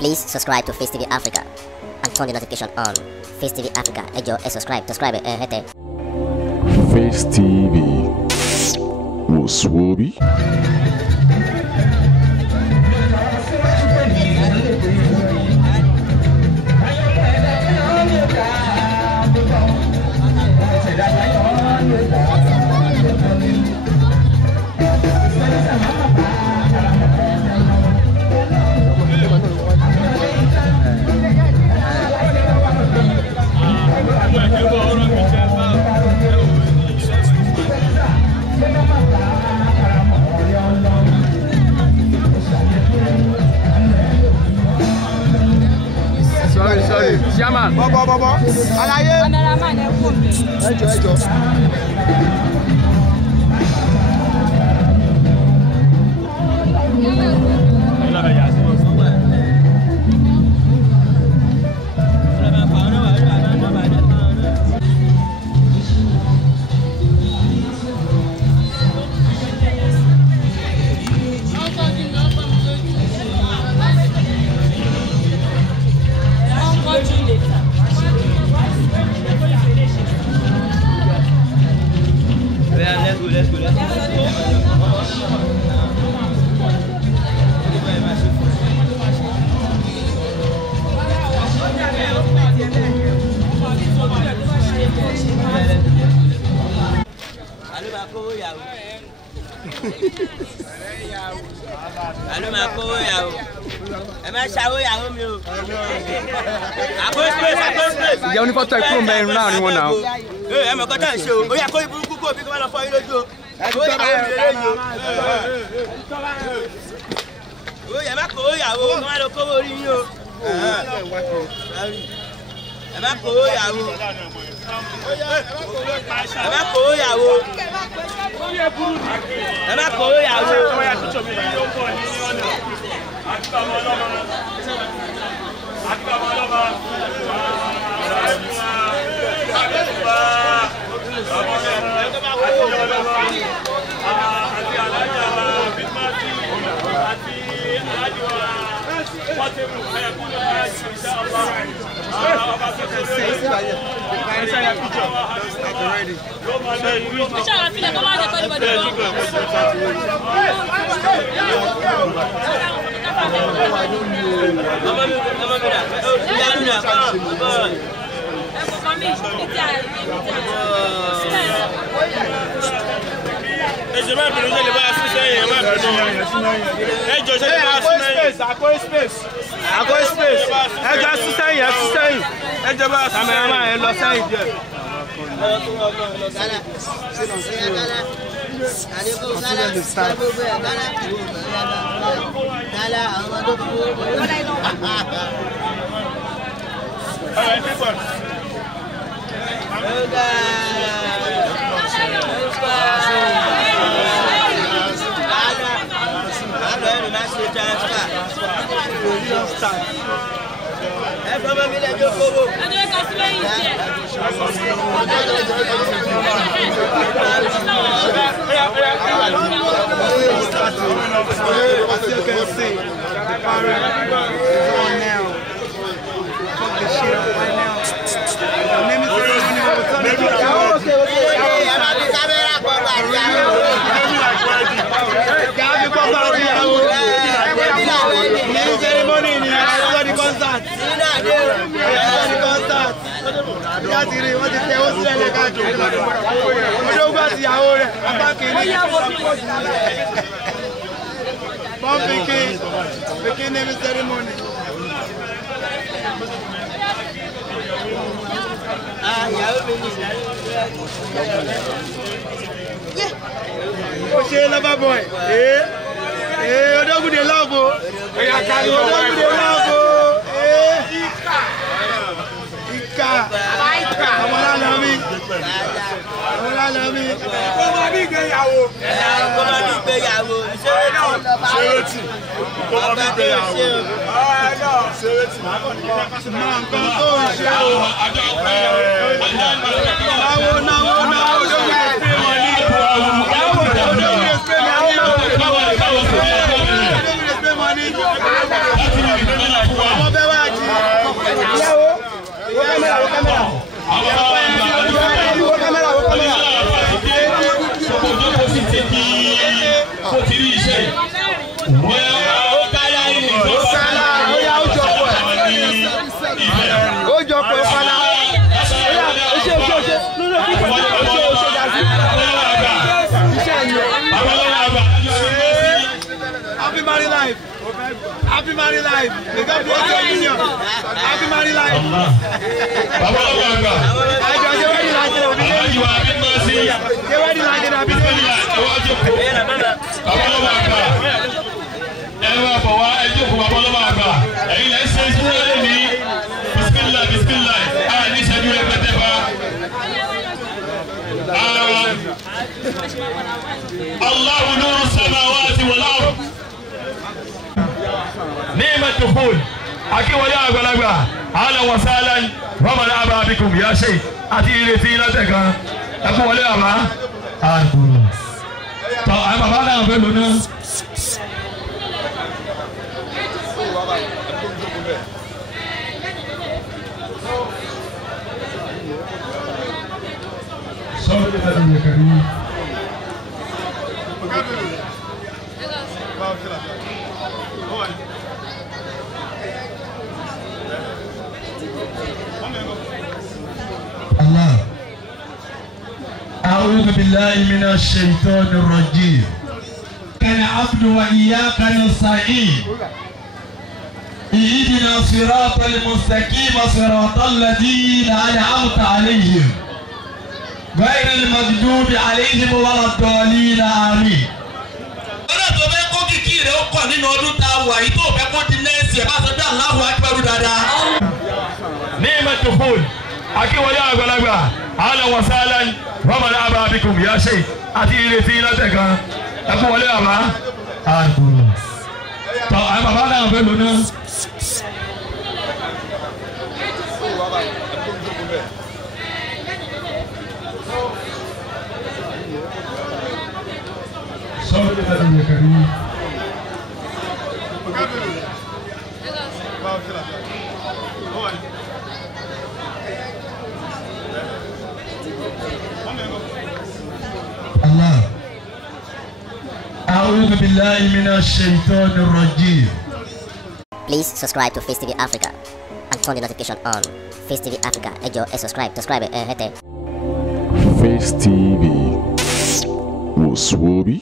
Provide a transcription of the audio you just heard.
Please subscribe to Face TV Africa and turn the notification on. Face TV Africa, ẹ jọ̀ọ́, subscribe, hete. Face TV was Swoby. Sorry. Chairman. Bọ́. Àlàyé. Cameraman ẹ kú mi. Ẹ jọ̀ọ́. Let's go. Alo ma ko yàwó. Ẹ má ṣàwó yàwó mi o. Àpò space. Ìyá onífọ́tò ẹ̀ kúrò mẹ́rin láàrin wọn náà. Ẹ mọ̀ kọ́tà ń ṣe o. Ó yà kó ibùkún kó bí kí wọ́n lọ fọ́ yín lójú o. Ó yẹ má kó yàwó kí wọ́n lọ kówó orí yín o. Ẹ má kó yàwó. Ẹ má kó yàwó. Ẹ má kó yàwó. Begin the ceremony. Okay, lover boy. Odogu de love. Odogu de love. Ika. Amala lami. Kọ́mọ ní ìgbéyàwó. Ṣérétì. Kọ́mọ ní ìgbéyàwó. Ṣérétì. Máa ń kọ́ tó ń ṣe o. Náwó. Money. Happy married life. May God bless your union. Happy married life. Bàbá ọlọ́wọ́ àgbà. Àjọ ṣé wẹ́ẹ̀dì láti rẹ̀ òbí Bàbá yìí wà bí mọ́ sí. ṣé wẹ́ẹ̀dì láti rẹ̀ òbí Bísí ìlà ẹ̀wọ́ jókòó. Bàbá ọlọ́wọ́ àgbà. Ẹ wá bọ̀ wá ẹ jókòó bàbá ọlọ́wọ́ àgbà. Ẹ̀yin lẹ́ ṣe ìṣúná lé ní bisimilá bisimilá. A ní ìṣẹ́jú rẹ̀ pẹ́tẹ́ bá. Allahu nuru samawati wal ard. Ni'mat dukhul. Akíwọlé àgbàlagbà. Ahlan wa sahlan. Wa marhaban bikum ya sheikh. Àti ìrètí látẹ̀kan. Ẹ kú wọlé àbá. Tọ́ àwọn bàbá náà fẹ́ lónà. Sọ́ọ́dún tẹ̀lé ìyẹ̀kẹ̀rí. الله أعوذ بالله من الشيطان الرجيم كان عبد وإياك نستعين اهدنا صراط المستقيم صراط الذين أنعمت عليهم غير المغضوب عليهم ولا الضالين آمين. ọ̀rẹ́ tó fẹ́ kó kìkì rẹ̀ ó kọ̀ nínú ọdún tá a wà yìí tó fẹ́ kó di nẹ́ẹ̀sì ẹ̀ bá sọ bí Allahu Akbar dáadáa. ní ìmọ̀tò fóònù akíwọlé àgbàlagbà ahlan wa sahlan wa marhaban bikum ya sheikh àti ìrètí látẹ̀kan ẹ kú wọlé àbá. tọ́ àwọn bàbá náà fẹ́ lónà. sọ́ọ́dún tẹ̀lé ìyẹ̀kẹ̀rí. الله أعوذ بالله من الشيطان الرجيم. Please subscribe to Face TV Africa and turn the notification on. Face TV Africa, ẹ jọ̀ọ́ ẹ subscribe hete. Face TV was Swoby.